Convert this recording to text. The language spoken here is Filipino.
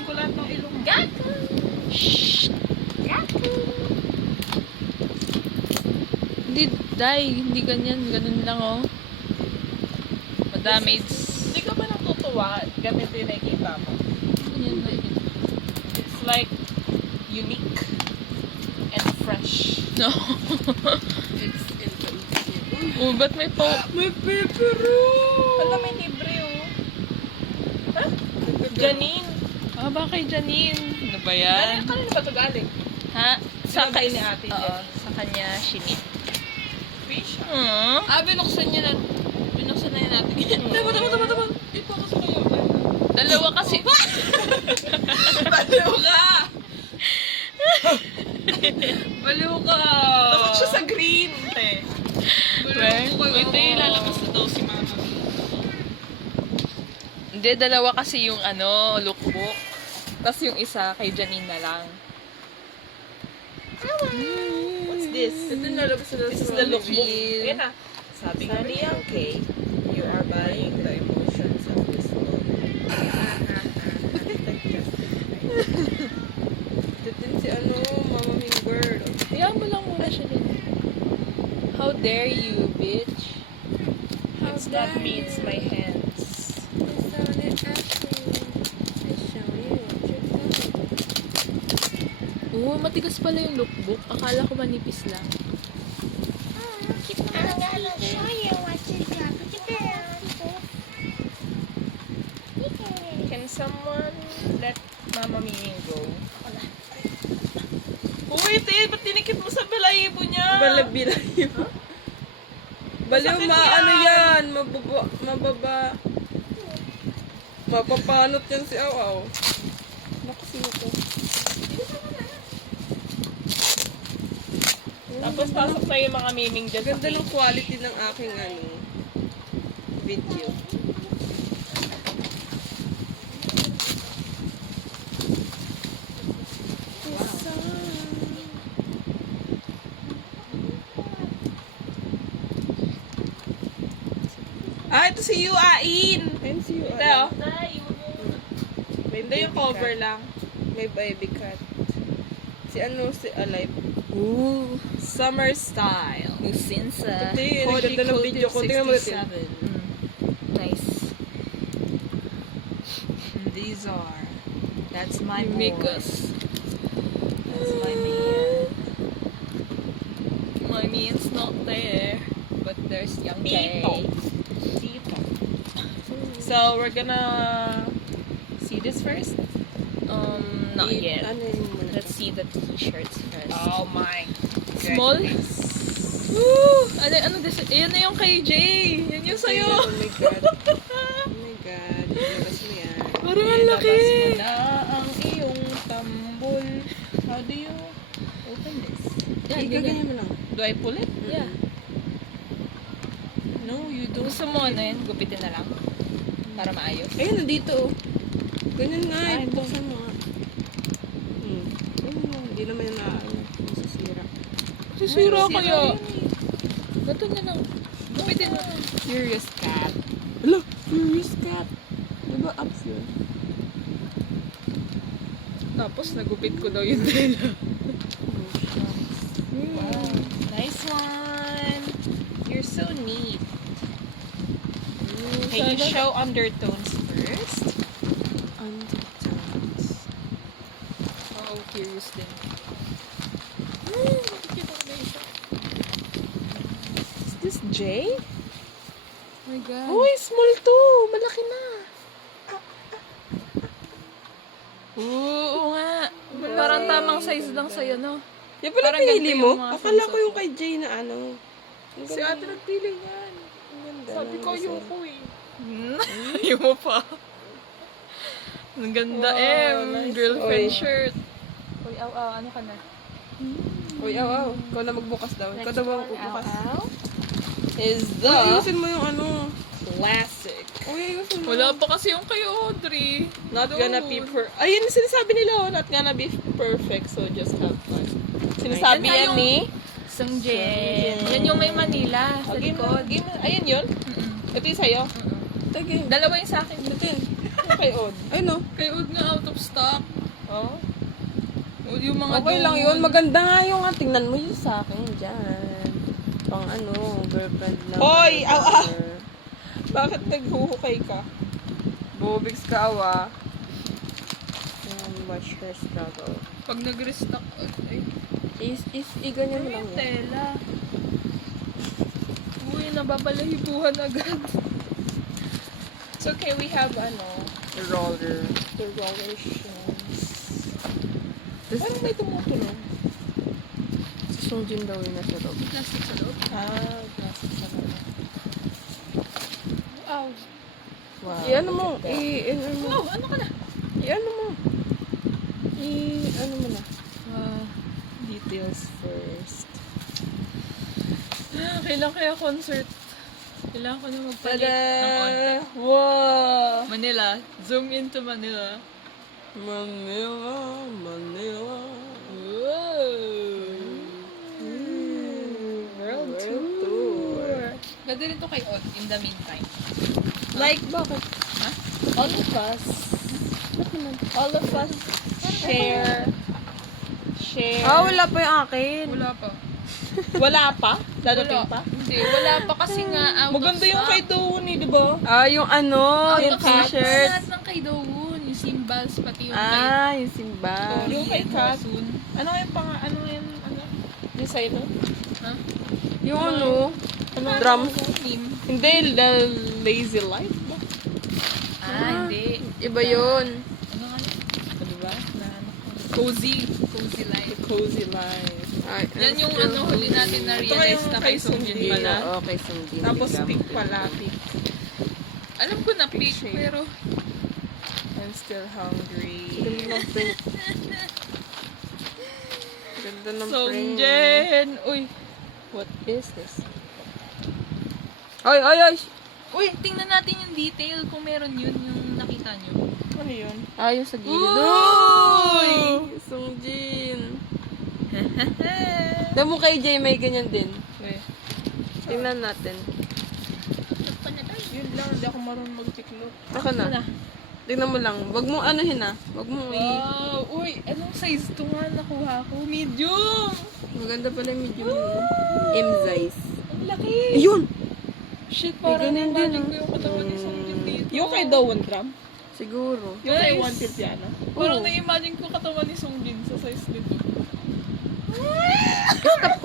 Kukunin ko lahat ng ilong. Gaku! Shh! Gaku! Hindi, Day. Hindi ganyan. Ganun lang, oh. Madami. Hindi ka ba natutuwa? Ganito yung nakikita mo. Ganyan na yun. It's like unique and fresh. No. It's Oh, ba't may po? May pepero! Wala, may libre oh. Ha? Janine. Ah, ba kay Janine? Ano ba yan? Kanina ba ito galing? Ha? Sa Binigay ni ate Oo, Jen. sa kanya, shinip. Fish. binuksan niya na. Binuksan na yun natin. Tama. Ito ako sa kayo. Dalawa kasi. Baliw ka! Baliw ka! Takot siya sa green. Te. Wait, lalabas na daw si mama. Hindi, dalawa kasi yung lookbook. Tapos yung isa kay Janine na lang. What's this? Ito nalabas na This is the lookbook. Ayan na. Sabi nga ni Yang Kay, you are buying the emotions of this book. Titin si Mama Ming Bird. Hayaan mo lang muna siya din. How dare you, bitch? It's not me, it's my hands. Oo, matigas pala yung lookbook. Akala ko manipis lang. Can someone let Mama Miming go? Uy, te, ba't tinikit mo sa balahibo niya? Balabilayo. Baliw Masakit ano yan. yan. Mababa. Mapapanot yan si Aw-Aw. Nakusino to. Tapos pasok na yung mga miming dyan sa Ganda ng page. quality ng aking video. Ito si Yu Ain. Ayun si Ito, oh. Ito yung cover lang. May baby cat. Si Alive. Ooh. Summer style. Lucinsa. Ito yun, ang ganda ng video ko. Tingnan mo natin. Nice. These are. That's my boy. Micos. That's my man. Money is not there. But there's young Tito. Tito. So, we're gonna see this first? Not yet. Ano yun muna? Let's see the t-shirts first. Oh my Small? goodness. Woo! Ano this? Ayan na yung kay Jay. Yan yung sa'yo. Oh my God. Oh my God. Ilabas mo yan. Parang ang laki. Ilabas mo na ang iyong tambol. How do you open this? Yan, Ganyan mo lang. Do I pull it? Yeah. No, you don't. Gusto mo yun? Gupitin na lang. Para maayos. Ayun, nandito oh. Ganyan nga eh. Ay, Buksan mo nga. Ayun mo. Hindi naman yung masisira. Sisira kaya. Gato na lang. Gupitin mo. Curious cat. Hala! Curious cat. Diba apps yun? Tapos nagupit ko daw yung tela. Wow. Nice one. You're so neat. Can you show undertones first? Undertones. Oo, curious din. Is this J? Oh my God. Uy, small too. Malaki na. Oo nga. Parang tamang size lang sa'yo, no? Yan pala Parang pinili ganito mo? yung mga Akala ko sunset yung kay Jay na ano. Ang Si ganda. ate nagpili yan. Ang ganda Sabi ng ko, design. ayoko eh. Ayaw mo pa. Ang ganda Wow, nice. Girlfriend Oy. shirt. Uy, ano ka na? Uy, Aw-Aw. Ikaw na magbukas daw. Ikaw daw magbukas. Is Uy, the ayusin mo yung ano. classic. Uy, ayusin mo. Wala pa kasi yung kay Audrey. Not gonna be ayun yung sinasabi nila, oh, not gonna be perfect, so just have fun. Sinasabi Ay, yan ni Isang Jen. Yan yung may Manila sa Game mo, likod. game mo. Ayun yun. Ito yung sa'yo. Tage. Dalawa yung sa akin. Ito yun. Ito kay Od. Ay no. Kay Ud nga out of stock. mga Okay lang doon. yun. Maganda nga yung tingnan mo yun sa akin dyan. Pang ano, girlfriend na. Hoy! Aw! Bakit naghuhukay ka? Bobigs ka, awa. Watch her struggle. Pag nag-restock, ay, Ganyan mo lang yung yan. tela. Uy, nababalahibuhan agad. It's okay, we have ano, The roller. the roller shoes. This, Parang may tumutunog. si Songjin daw yung nasa loob. Plastic sa loob. Nasa sa loob. Wow. Wow. I-ano mo. look at that. I-ano mo. Oh, ano ka na? I-ano mo. I-ano mo na. Wow. Details first. Kailan kaya concert? Kailangan ko na magpalit ng konti. Tada! Wow! Manila. Zoom into Manila. Manila, Manila. World tour. Ganda rin to kay Odd in the meantime. Like, bakit? Ha? All of us. All of us share. Ah, wala pa yung akin. Wala pa. Wala pa? Dadating Wala. pa? Hindi, wala pa kasi nga out Maganda of yung stock. kay Dooney, di ba? Ah, yung ano, Out yung of stock t-shirt. lahat ng kay Dawon. Yung cymbals, pati yung Ah, yung kay simba. Tori Yung kay and Kat. Hosun. Ano yung ano? Designer? Ha? Yung ano, Ano? drums. Team. Hindi, the lazy life ba? Hindi. Iba yun. Ano nga yun? Ano ba? Cozy. Cozy life. Cozy life. Ay, Yan yung ano, huli natin na realize yung na kay kay Songjin Songjin. pala. Okay, Songjin. Tapos bigla mo pink pala. pinag- Pink. Alam ko na pick, shade. pero I'm still hungry. Ganda ng print. Ganda ng print. Songjin! Uy! What is this? Ay, ay, ay! Uy! Tingnan natin yung detail kung meron yun, yung nakita nyo. Ano yun? Ah, yung sa gilid. Uy! Songjin. Damo kay Jay, may ganyan din. Wait. Tingnan natin. Yun lang, hindi ako marunong magtiklop. Ako na. Tingnan mo lang. Wag mo anuhin ah. Wag mo Wow! Uy! Anong size to nga nakuha ko? Medium! Maganda pala yung medium mo. M-size. Ang laki! Ayun! Shit, parang ganun din, imagine ah. ko yung katawan ni Songjin dito. Yung kay Doon Drum? Siguro. Yung kay Nice. One Pill Piano? Parang Oo. na-imagine ko katawan ni Songjin sa size nito.